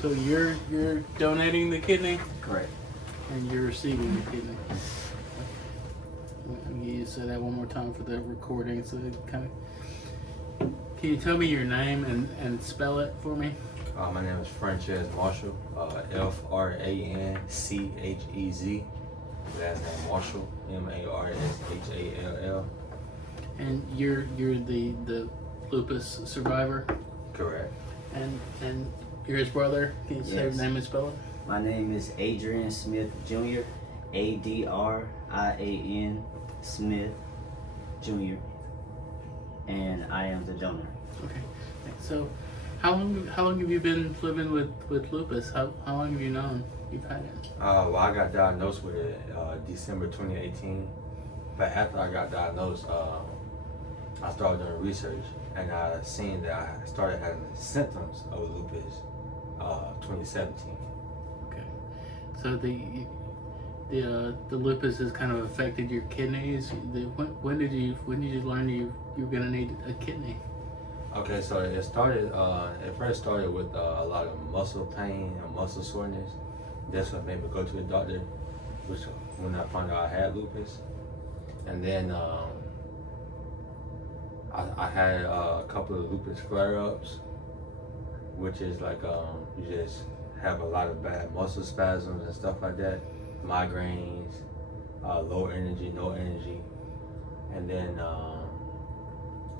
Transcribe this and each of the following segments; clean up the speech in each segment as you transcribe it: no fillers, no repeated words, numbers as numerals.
So you're donating the kidney, Correct. and you're receiving the kidney. Can you say that one more time for the recording? So it kind of. Can you tell me your name and spell it for me? My name is Frances Marshall. Franchhez. Last name Marshall. Marshall. And you're the lupus survivor. Correct. And you're his brother. Can you say his name and spell it? My name is Adrian Smith Jr. Adrian Smith Jr. And I am the donor. Okay. So, how long have you been living with lupus? How long have you known you've had it? Well, I got diagnosed with it December 2018. But after I got diagnosed, I started doing research, and I seen that I started having symptoms of lupus 2017. Okay. So the lupus has kind of affected your kidneys. When did you learn you were gonna need a kidney? Okay, so it first started with a lot of muscle pain and muscle soreness. That's what made me go to the doctor, which when I found out I had lupus. And then I had a couple of lupus flare-ups, which is like you just have a lot of bad muscle spasms and stuff like that, migraines, low energy, no energy. And then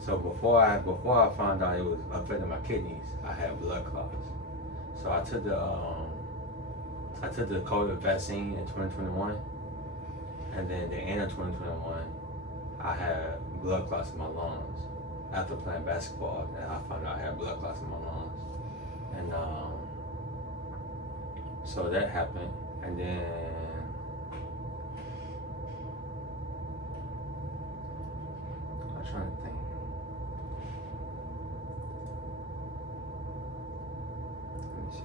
so before I found out it was affecting my kidneys, I had blood clots. So I took the COVID vaccine in 2021, and then the end of 2021, I had blood clots in my lungs. After playing basketball, and I found out I had blood clots in my lungs, and so that happened, and then I'm trying to think. Let me see.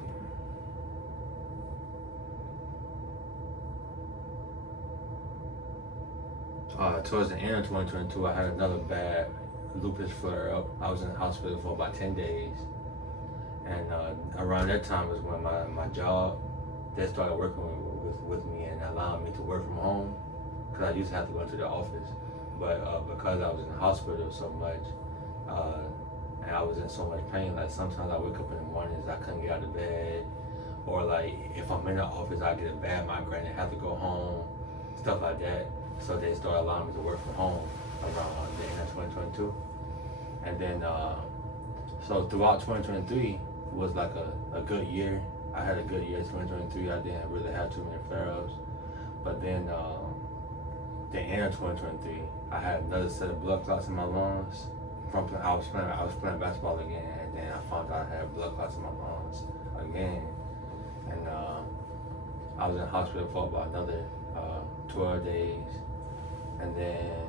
Towards the end of 2022, I had another bad lupus flare up. I was in the hospital for about 10 days. And around that time was when my job, they started working with me and allowing me to work from home, because I used to have to go into the office. But because I was in the hospital so much, and I was in so much pain, like sometimes I wake up in the mornings, I couldn't get out of bed, or like if I'm in the office, I get a bad migraine and have to go home, stuff like that. So they started allowing me to work from home around the end of 2022. And then, so throughout 2023 was like a good year. I had a good year 2023. I didn't really have too many flare-ups. But then, the end of 2023, I had another set of blood clots in my lungs. I was playing basketball again, and then I found out I had blood clots in my lungs again. And I was in the hospital for about another 12 days. And then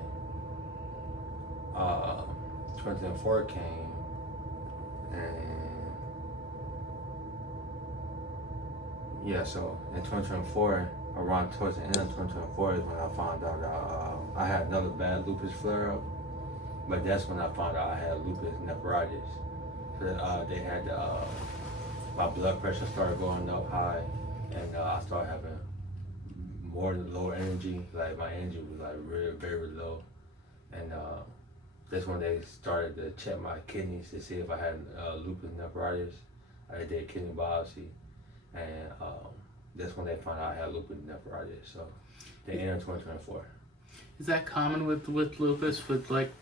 2004 came, and yeah, so in 2024, around towards the end of 2024 is when I found out I had another bad lupus flare-up, but that's when I found out I had lupus nephritis. They had my blood pressure started going up high, and I started having more low energy. Like my energy was like really very low, and that's when they started to check my kidneys to see if I had lupus nephritis. I did a kidney biopsy, and that's when they found out I had lupus nephritis. So the end of 2024. Is that common with lupus, with like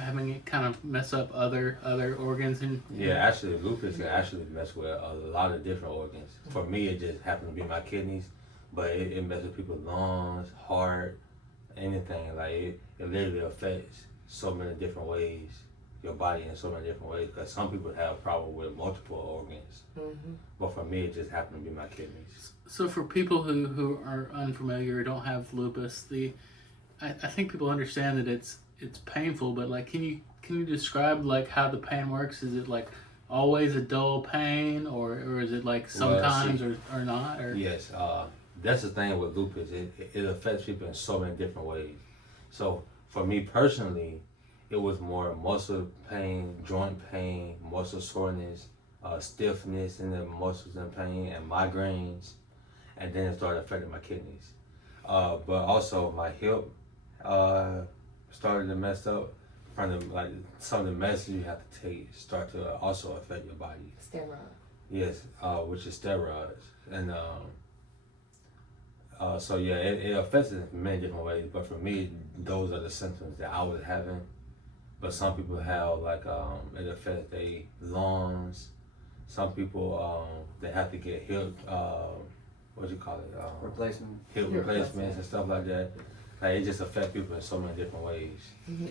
having it kind of mess up other organs? Yeah, actually lupus can actually mess with a lot of different organs. For me, it just happened to be my kidneys, but it messes with people's lungs, heart, anything. Like it literally affects so many different ways, your body in so many different ways, because some people have a problem with multiple organs. Mm-hmm. But for me, it just happened to be my kidneys. So for people who are unfamiliar or don't have lupus, I think people understand that it's painful, but like can you describe like how the pain works? Is it like always a dull pain, or is it like sometimes or not? Or? Yes, that's the thing with lupus. It affects people in so many different ways. So for me personally, it was more muscle pain, joint pain, muscle soreness, stiffness in the muscles and pain and migraines, and then it started affecting my kidneys. But also my hip started to mess up from the like some of the medicine you have to take start to also affect your body. Steroid. Yes, which is steroids, and so yeah, it affects it in many different ways. But for me, those are the symptoms that I was having. But some people have like it affects their lungs. Some people they have to get hip what you call it Replacement. hip replacements and stuff like that. Like it just affects people in so many different ways.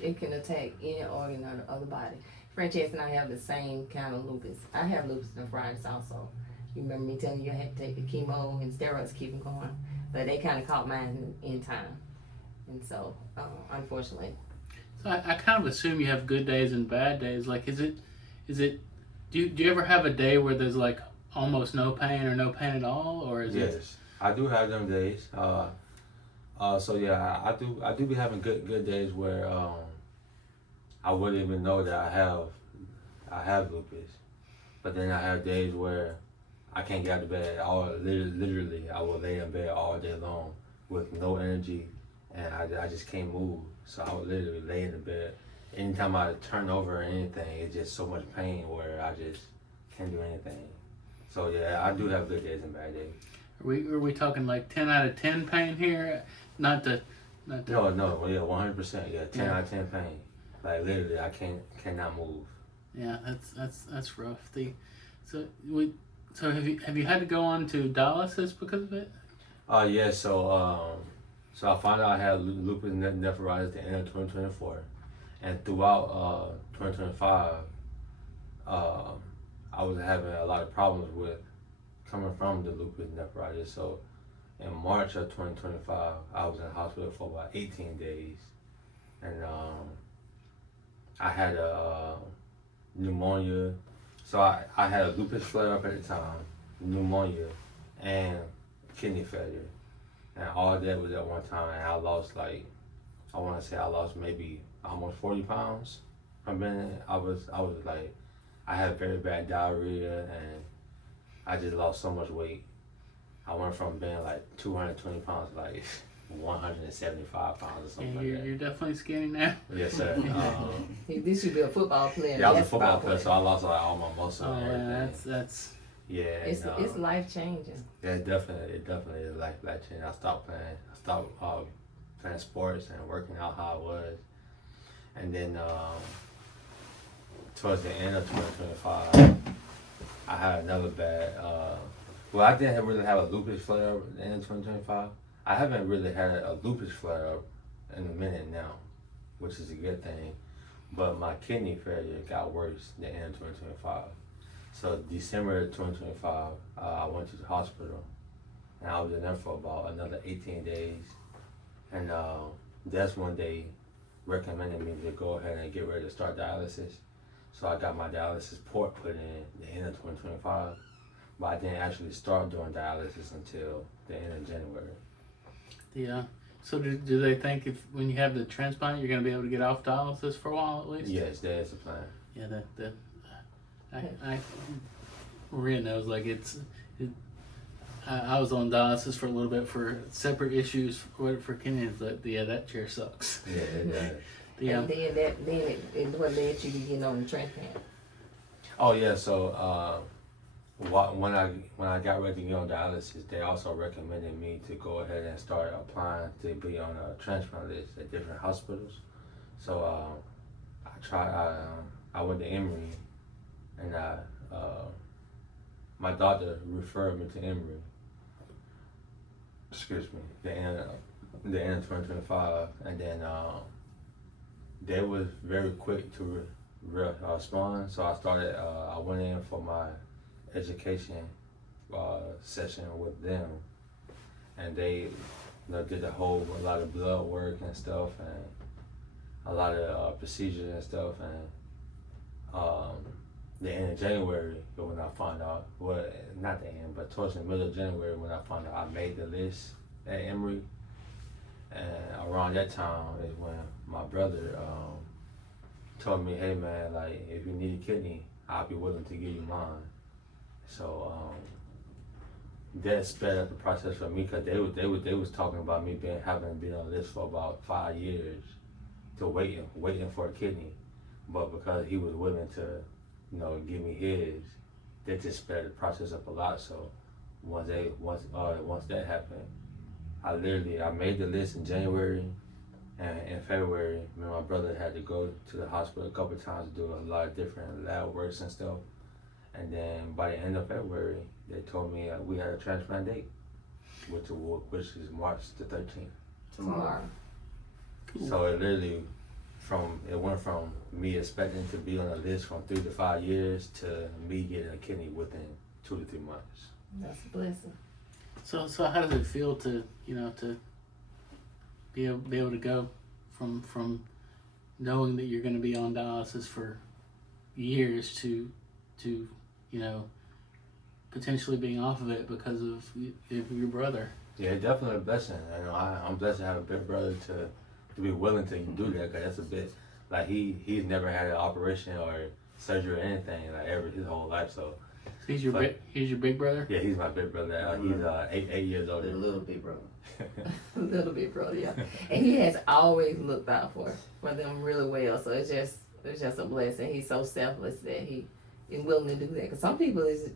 It can attack any organ or the other body. Frances and I have the same kind of lupus. I have lupus nephritis also. You remember me telling you I had to take the chemo and steroids to keep them going, but they kind of caught mine in time, and so unfortunately. So I kind of assume you have good days and bad days. Like, is it? Do you ever have a day where there's like almost no pain or no pain at all, or is it? Yes, I do have them days. So yeah, I do be having good days where I wouldn't even know that I have lupus, but then I have days where I can't get out of bed at all. Literally, I will lay in bed all day long with no energy, and I just can't move. So I would literally lay in the bed. Anytime I turn over or anything, it's just so much pain where I just can't do anything. So yeah, I do have good days and bad days. Are we talking like 10 out of 10 pain here? Not the. No, yeah, 100%, yeah, 10 out of 10 pain. Like literally, I cannot move. Yeah, that's rough. So have you had to go on to dialysis because of it? Yeah, so I found out I had lupus nephritis at the end of 2024, and throughout 2025, I was having a lot of problems with coming from the lupus nephritis. So in March of 2025, I was in the hospital for about 18 days, and I had a pneumonia. So I had a lupus flare up at the time, pneumonia, and kidney failure. And all that was at one time, and I lost I want to say I lost maybe almost 40 pounds from being, I was like, I had very bad diarrhea, and I just lost so much weight. I went from being like 220 pounds to like 175 pounds or something like that. You're definitely skinny now. Yes, sir. This should be a football player. Yeah, I was a football player, so I lost like all my muscle Oh and yeah, everything. that's. Yeah, It's life changing. yeah, it definitely is life changing. I stopped playing sports and working out how I was, and then towards the end of 2025, I had another bad. Well, I didn't really have a lupus flare up at the end of 2025. I haven't really had a lupus flare up in a minute now, which is a good thing. But my kidney failure got worse at the end of 2025. So December 2025, I went to the hospital, and I was in there for about another 18 days. And that's when they recommended me to go ahead and get ready to start dialysis. So I got my dialysis port put in the end of 2025, but I didn't actually start doing dialysis until the end of January. Yeah. So do they think when you have the transplant, you're going to be able to get off dialysis for a while at least? Yes, that is the plan. Yeah, Maria knows, like I was on dialysis for a little bit for separate issues for kidneys, but yeah, that chair sucks. Yeah, it does. Yeah. And then it what led you to get on the transplant. Oh yeah, so when I got ready to get on dialysis, they also recommended me to go ahead and start applying to be on a transplant list at different hospitals. So I went to Emory, and my doctor referred me to Emory. Excuse me. The end of 2025, and then they was very quick to respond. So I went in for my education session with them, and they did a lot of blood work and stuff, and a lot of procedures and stuff, and the end of January when I found out, well, not the end, but towards the middle of January when I found out I made the list at Emory, and around that time is when my brother told me, hey man, like if you need a kidney, I'll be willing to give you mine. So that sped up the process for me because they was talking about me having been on this for about 5 years, to waiting for a kidney, but because he was willing to, give me his, that just sped the process up a lot. So once that happened, I made the list in January, and in February, me and my brother had to go to the hospital a couple of times to do a lot of different lab works and stuff. And then by the end of February, they told me we had a transplant date, which is March the 13th. Tomorrow. Cool. So it went from me expecting to be on a list from 3 to 5 years to me getting a kidney within 2 to 3 months. That's a blessing. So how does it feel to to be able to go from knowing that you're going to be on dialysis for years to potentially being off of it because of your brother? Yeah, definitely a blessing. I'm blessed to have a big brother to be willing to do that, because that's a bit like he's never had an operation or surgery or anything like ever his whole life. So he's your big brother. Yeah, he's my big brother. He's 8 years older. The little big brother. Little bit, brother, yeah. And he has always looked out for them really well. So it's just a blessing. He's so selfless that he is willing to do that. Because some people is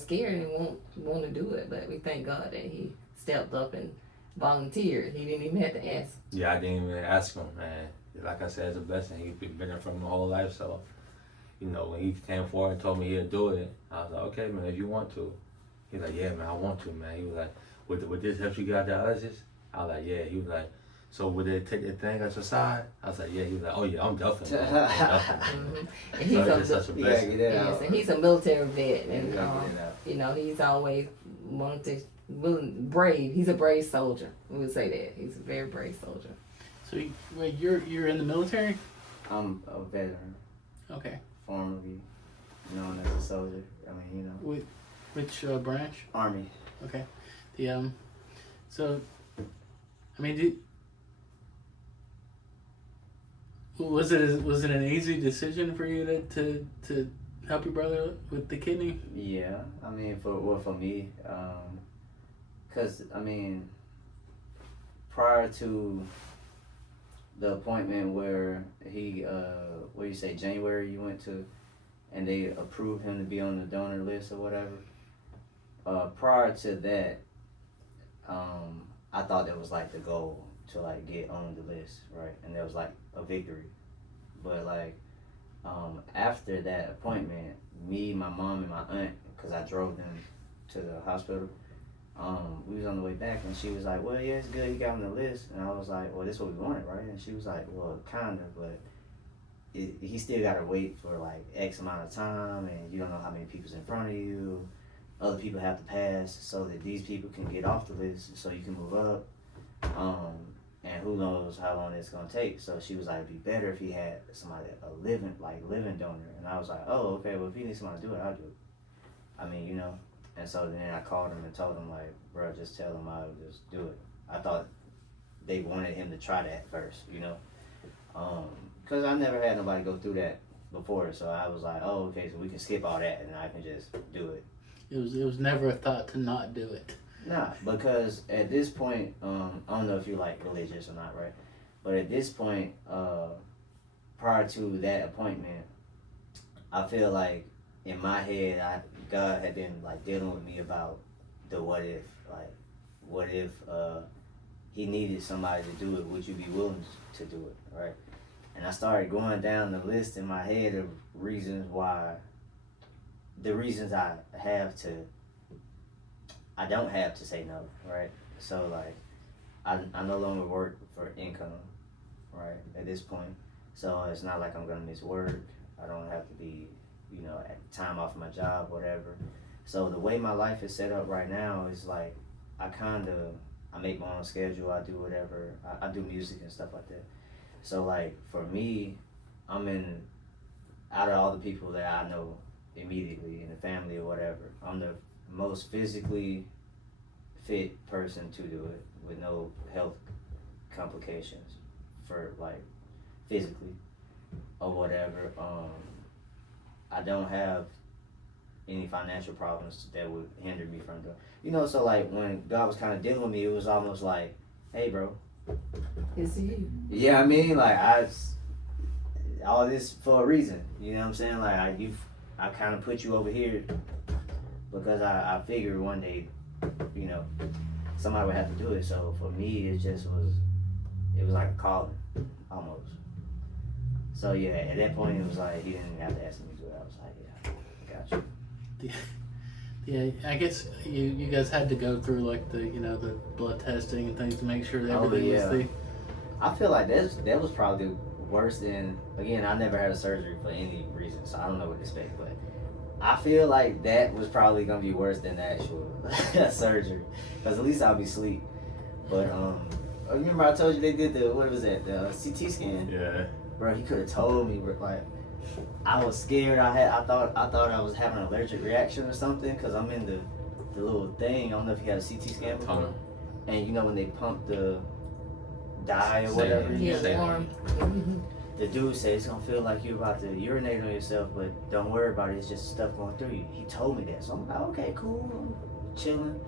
scared and won't want to do it, but we thank God that he stepped up and volunteered. He didn't even have to ask. Yeah, I didn't even ask him, man. Like I said, it's a blessing. He's been there for my whole life. So, when he came forward and told me he'd do it, I was like, okay, man, if you want to. He's like, yeah, man, I want to, man. He was like, would this help you get out dialysis? I was like, yeah. He was like, so would they take the thing at your side? I was like, yeah. He was like, oh yeah, I'm definitely. Mm-hmm. And So it's just such a blessing. yes, and he's a military vet, and Yeah, he's always brave. He's a brave soldier. We would say that he's a very brave soldier. So you're in the military? I'm a veteran, Okay. formerly known as a soldier. Which branch? Army. Okay. So, was it an easy decision for you to help your brother with the kidney? Yeah, for me, cause prior to the appointment where he, January you went to, and they approved him to be on the donor list or whatever. Prior to that, I thought that was like the goal to like get on the list, right? And that was like a victory. But after that appointment, me, my mom, and my aunt, cause I drove them to the hospital, we was on the way back, and she was like, well, yeah, it's good, you got on the list. And I was like, well, this is what we wanted, right? And she was like, well, kinda, but he still gotta wait for like X amount of time, and you don't know how many people's in front of you. Other people have to pass so that these people can get off the list so you can move up. And who knows how long it's gonna take. So she was like, it'd be better if he had somebody, a living donor. And I was like, oh, okay, well, if he needs somebody to do it, I'll do it. And so then I called him and told him, like, bro, just tell him I'll just do it. I thought they wanted him to try that first, because I never had nobody go through that before. So I was like, oh, okay, so we can skip all that and I can just do it. It was never a thought to not do it. Nah, because at this point, I don't know if you're like religious or not, right? But at this point, prior to that appointment, I feel like in my head, God had been like dealing with me about the what if, like, what if he needed somebody to do it? Would you be willing to do it, right? And I started going down the list in my head of reasons I don't have to say no, right? So like, I no longer work for income, right, at this point. So it's not like I'm gonna miss work. I don't have to be, at time off my job, whatever. So the way my life is set up right now is like, I make my own schedule, I do whatever, I do music and stuff like that. So like, for me, out of all the people that I know immediately in the family or whatever, I'm the most physically fit person to do it with no health complications for like physically or whatever. I don't have any financial problems that would hinder me from doing. You know, so like when God was kind of dealing with me, it was almost like, hey, bro. It's you. Yeah, I mean, like all this for a reason. You know what I'm saying? Like I kind of put you over here because I figured one day, you know, somebody would have to do it. So for me, it was like a calling, almost. So yeah, at that point, it was like he didn't even have to ask me to do it. I was like, yeah, I got you. Yeah, I guess you guys had to go through like the the blood testing and things to make sure that Oh, everything yeah. was the. I feel like that was probably worse than, again, I never had a surgery for any reason, so I don't know what to expect, but I feel like that was probably gonna be worse than the actual surgery, because at least I'll be asleep. But remember I told you they did the CT scan? Yeah. Bro, he could have told me, but like I was scared. I thought I was having an allergic reaction or something, because I'm in the little thing. I don't know if you had a CT scan before. Tunnel. And you know when they pump the dye or whatever, Yeah, the arm. the dude said it's gonna feel like you're about to urinate on yourself, but don't worry about it. It's just stuff going through you. He told me that, so I'm like, okay, cool, I'm chilling.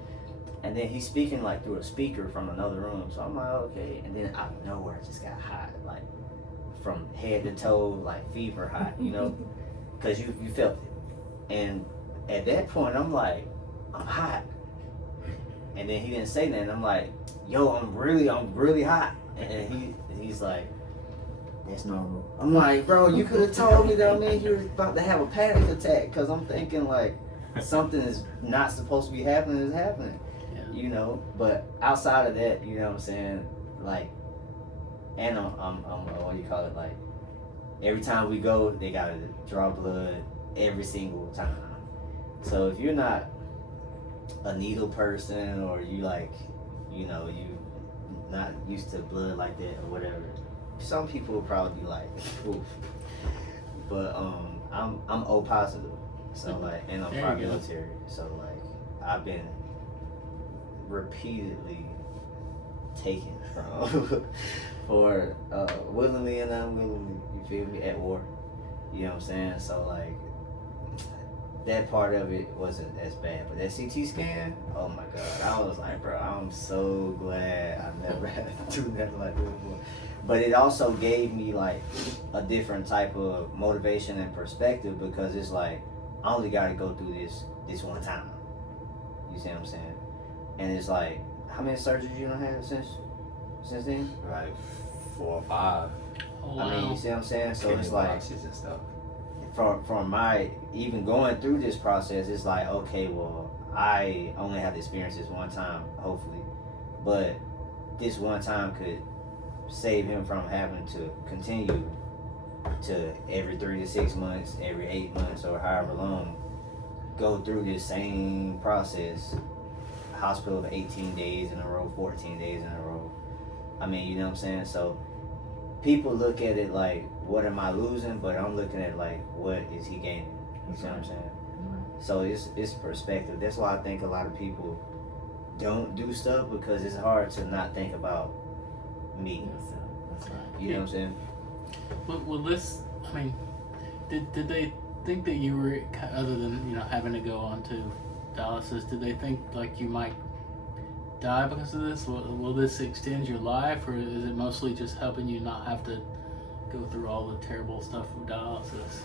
And then he's speaking like through a speaker from another room, so I'm like, okay. And then out of nowhere, I just got hot, like from head to toe, like fever hot, you know, because you felt it. And at that point, I'm like, I'm hot. And then he didn't say nothing. I'm like, yo, I'm really hot. And he's like, that's normal. I'm like, bro, you could have told me that, man, you were about to have a panic attack, because I'm thinking like something is not supposed to be happening is happening. Yeah. You know, but outside of that, you know what I'm saying, like, and I'm what do you call it, like, every time we go, they gotta draw blood every single time. So if you're not a needle person, or you like, you know, you not used to blood like that or whatever, some people will probably be like, oof. But I'm O positive, so like, and I'm part military, so like I've been repeatedly taken from for willingly and unwillingly, you feel me, at war. You know what I'm saying? So like that part of it wasn't as bad, but that CT scan, oh my god, I was like, bro, I'm so glad I never had to do nothing like this before. But it also gave me like a different type of motivation and perspective, because it's like I only got to go through this one time. You see what I'm saying? And it's like, how many surgeries you done had since then? Like 4 or 5. Oh, I mean, wow. you see what I'm saying? So Kidney it's like, biopsies and stuff. from my even going through this process, it's like, okay, well, I only have to experience this one time, hopefully, but this one time could save him from having to continue to every 3 to 6 months, every 8 months, or however long, go through this same process. Hospital of 18 days in a row, 14 days in a row. I mean, you know what I'm saying? So people look at it like, what am I losing? But I'm looking at it like, what is he gaining? You see what I'm saying? So it's perspective. That's why I think a lot of people don't do stuff, because it's hard to not think about me. You know what I'm saying? Well, this, I mean, did they think that you were, other than having to go on to dialysis, did they think like you might die because of this? Will this extend your life, or is it mostly just helping you not have to go through all the terrible stuff of dialysis?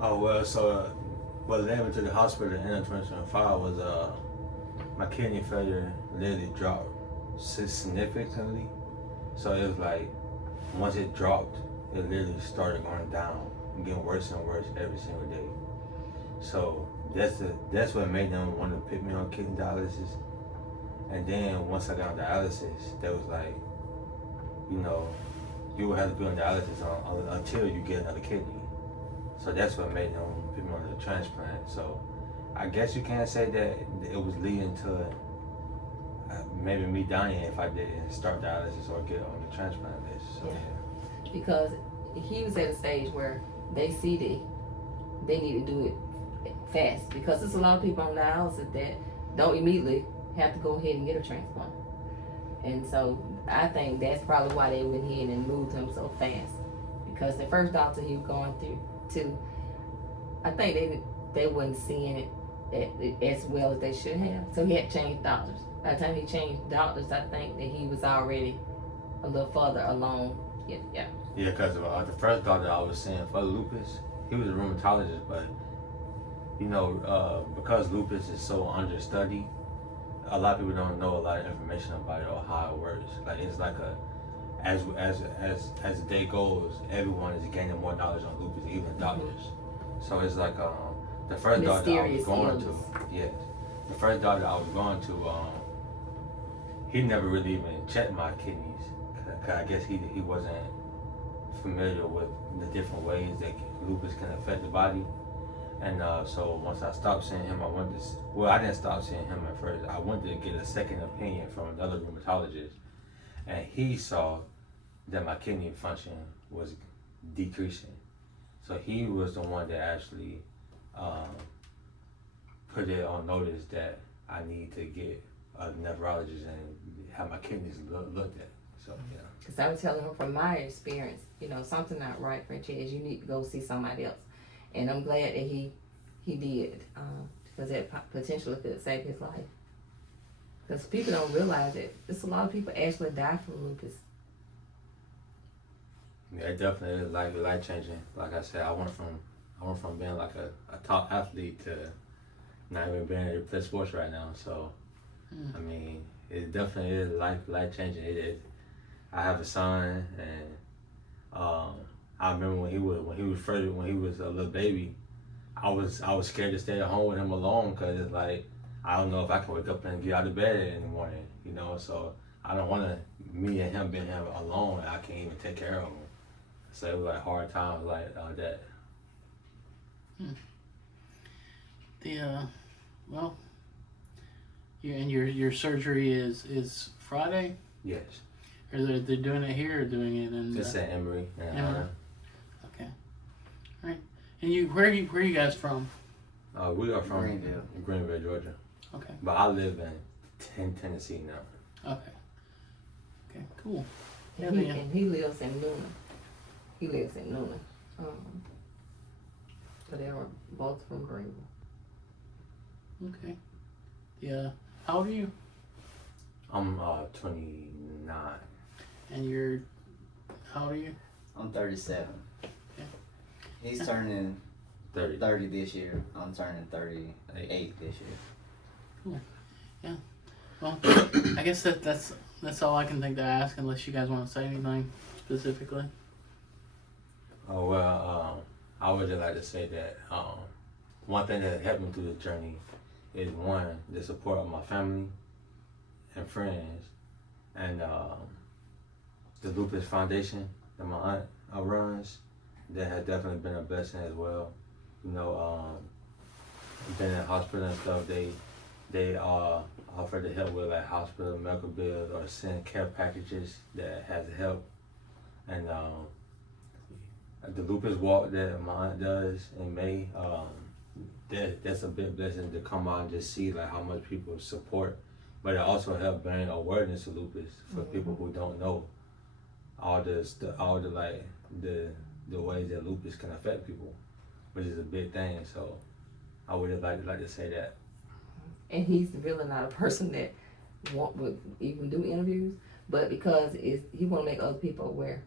Oh well, so what led me to the hospital in 2025 was my kidney failure literally dropped significantly. So it was like, once it dropped, it literally started going down and getting worse and worse every single day. So that's what made them want to pick me on kidney dialysis. And then once I got on dialysis, they was like, you will have to be on dialysis until you get another kidney. So that's what made them put me on the transplant. So I guess you can't say that it was leading to maybe me dying if I didn't start dialysis or get on the transplant list. So yeah. Because he was at a stage where they see that they need to do it fast, because there's a lot of people on dialysis that don't immediately have to go ahead and get a transplant. And so I think that's probably why they went ahead and moved him so fast, because the first doctor he was going through to, I think they wasn't seeing it as well as they should have. So he had changed doctors. By the time he changed doctors, I think that he was already a little further along. Yeah. Yeah, because the first doctor I was seeing for lupus, he was a rheumatologist, but because lupus is so understudied, a lot of people don't know a lot of information about it or how it works. Like it's like as the day goes, everyone is gaining more knowledge on lupus, even doctors. So it's like the first doctor I was going to, yes, the first doctor I was going to, he never really even checked my kidneys, cause I guess he wasn't familiar with the different ways that lupus can affect the body. And so once I stopped seeing him, I didn't stop seeing him at first. I went to get a second opinion from another rheumatologist, and he saw that my kidney function was decreasing. So he was the one that actually put it on notice that I need to get a nephrologist and have my kidneys looked at. So yeah. Because I was telling him from my experience, something not right, Frances, you need to go see somebody else. And I'm glad that he did, because that potentially could save his life. Because people don't realize it. There's a lot of people actually die from lupus. Yeah, it definitely is life changing. Like I said, I went from being like a top athlete to not even being able to play sports right now. So, I mean, it definitely is life changing. I have a son, and I remember when he was a little baby, I was scared to stay at home with him alone, because it's like I don't know if I can wake up and get out of bed in the morning, So I don't want me and him being here alone. I can't even take care of him. So it was like hard times like that. Your surgery is Friday? Yes. Or they're doing it here or doing it in? It's at Emory. Emory. Okay. All right. And where are you guys from? We are from Greenville, Georgia. Okay. But I live in Tennessee now. Okay. Okay. Cool. And he lives in Newnan. But they were both from Greenville. Okay. Yeah. How old are you? I'm 29. And how old are you? I'm 37. Okay. He's turning 30 this year. I'm turning 38 this year. Cool. Yeah. Well, I guess that's all I can think to ask, unless you guys want to say anything specifically. Oh well, I would just like to say that one thing that helped me through this journey is, one, the support of my family and friends, and the Lupus Foundation that my aunt runs. That has definitely been a blessing as well. Been in hospital and stuff. They offer to help with like hospital medical bills or send care packages that has help. And the Lupus walk that my aunt does in May, that's a big blessing to come out and just see like how much people support. But it also helps bring awareness to lupus for people who don't know all the ways that lupus can affect people, which is a big thing. So I would like to say that. And he's really not a person that would even do interviews, but because he want to make other people aware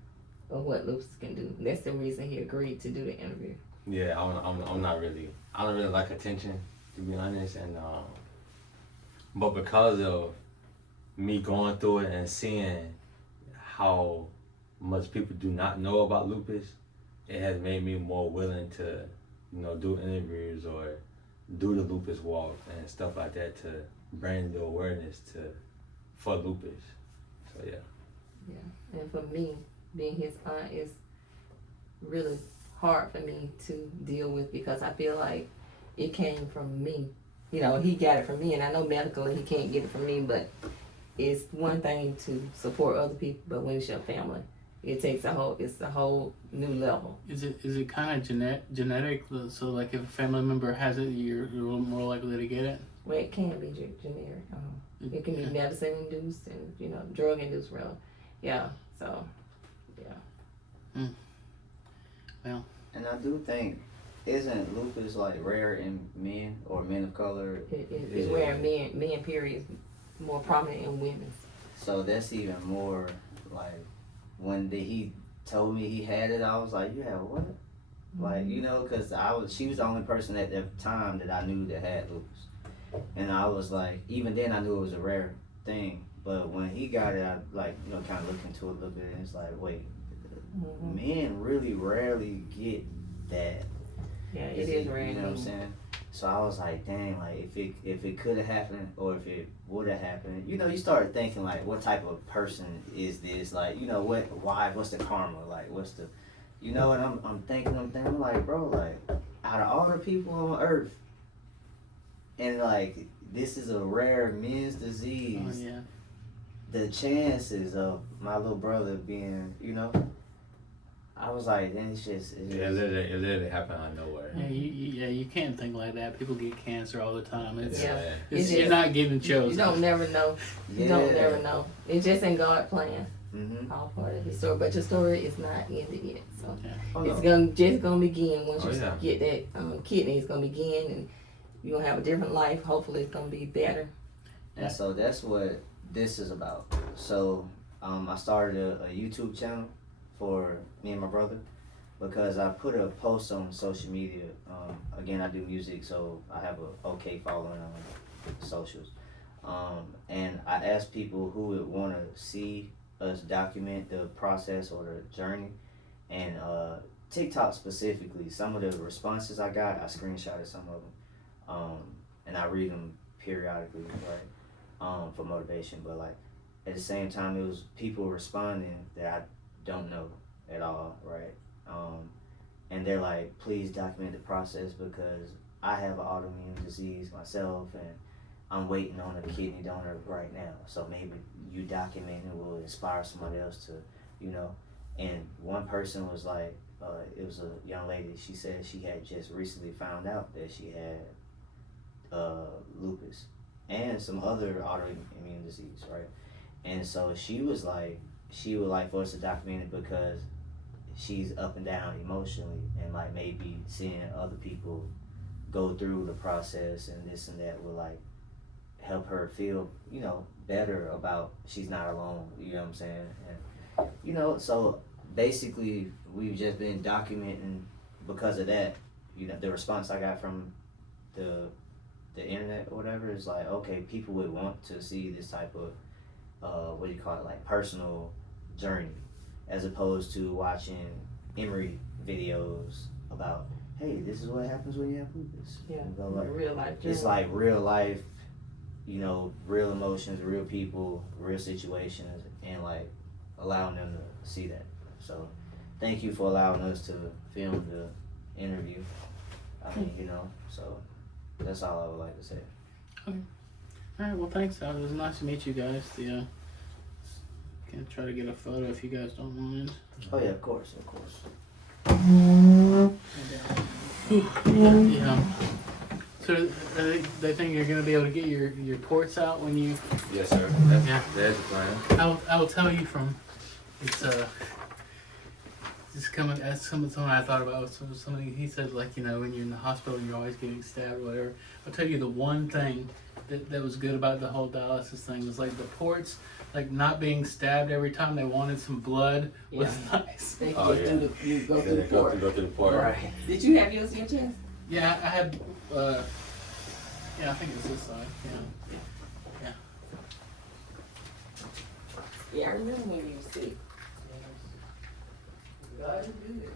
of what lupus can do. That's the reason he agreed to do the interview. Yeah, I'm not really. I don't really like attention, to be honest, and but because of me going through it and seeing how much people do not know about lupus, it has made me more willing to, do interviews or do the lupus walk and stuff like that to bring the awareness for lupus. So yeah. Yeah, and for me, being his aunt is really hard for me to deal with, because I feel like it came from me. He got it from me, and I know medically he can't get it from me, but it's one thing to support other people, but when it's your family, it's a whole new level. Is it kind of genetic? So like if a family member has it, you're a little more likely to get it? Well, it can be generic. It can be medicine induced and drug induced, really. Yeah. So, yeah. Well. And I do think isn't lupus like rare in men or men of color? It's where men period is more prominent in women. So that's even more like when he told me he had it, I was like, you have what? Like, you know, cause she was the only person at the time that I knew that had lupus. And I was like, even then I knew it was a rare thing. But when he got it, I like, you know, kind of looked into it a little bit and it's like, wait, men really rarely get that. Yeah, it is rare. You know what I'm saying? So I was like, dang, like if it could have happened or if it would have happened, you know, you start thinking like, what type of person is this? Like, you know, what's the karma? Like, what's the, you know, and I'm thinking, I'm like, bro, like, out of all the people on earth, and like, this is a rare men's disease. Oh, yeah. The chances of my little brother being, you know, I was like, then it's just. It literally happened out of nowhere. Yeah, you can't think like that. People get cancer all the time. Yeah. You're not getting chosen. You don't never know. You don't never know. It's just in God's plan. Mm-hmm. All part of the story, but your story is not ended yet. So Yeah. it's gonna begin once you get that kidney. It's gonna begin, and you're gonna have a different life. Hopefully, it's gonna be better. And so that's what this is about. So I started a YouTube channel for me and my brother because I put a post on social media. Again, I do music, so I have a okay following on socials. And I asked people who would want to see us document the process or the journey. And TikTok specifically, some of the responses I got, I screenshotted some of them. And I read them periodically, right? For motivation. But like at the same time, it was people responding that I don't know at all, right? And they're like, please document the process because I have an autoimmune disease myself and I'm waiting on a kidney donor right now. So maybe you documenting will inspire somebody else to, you know. And one person was like, it was a young lady, she said she had just recently found out that she had lupus and some other autoimmune disease, right? And so she was like, she would like for us to document it because she's up and down emotionally and like maybe seeing other people go through the process and this and that will like help her feel, you know, better about she's not alone, you know what I'm saying? And, you know, so basically we've just been documenting because of that, you know, the response I got from the internet or whatever is like, okay, people would want to see this type of, what do you call it, like personal journey, as opposed to watching Emory videos about, hey, this is what happens when you have lupus. Yeah, you know, like, real life. it's like real life, you know, real emotions, real people, real situations, and like allowing them to see that. So thank you for allowing us to film the interview. I mean, you know, so that's all I would like to say. Okay. All right. Well, thanks. It was nice to meet you guys. Can try to get a photo if you guys don't mind. Oh yeah, of course, of course. Yeah. So they think you're gonna be able to get your ports out when you. Yes, sir. There's the plan. I will tell you from. It's just coming as something I thought about was something he said, like, you know, when you're in the hospital and you're always getting stabbed or whatever. I'll tell you the one thing that was good about the whole dialysis thing was like the ports, like not being stabbed every time they wanted some blood was nice. They go through the port. Go through the port. Right. Did you have yours in your chest? Yeah, I had. I think it's this side. Yeah. Yeah, I remember when you were sick. God is good.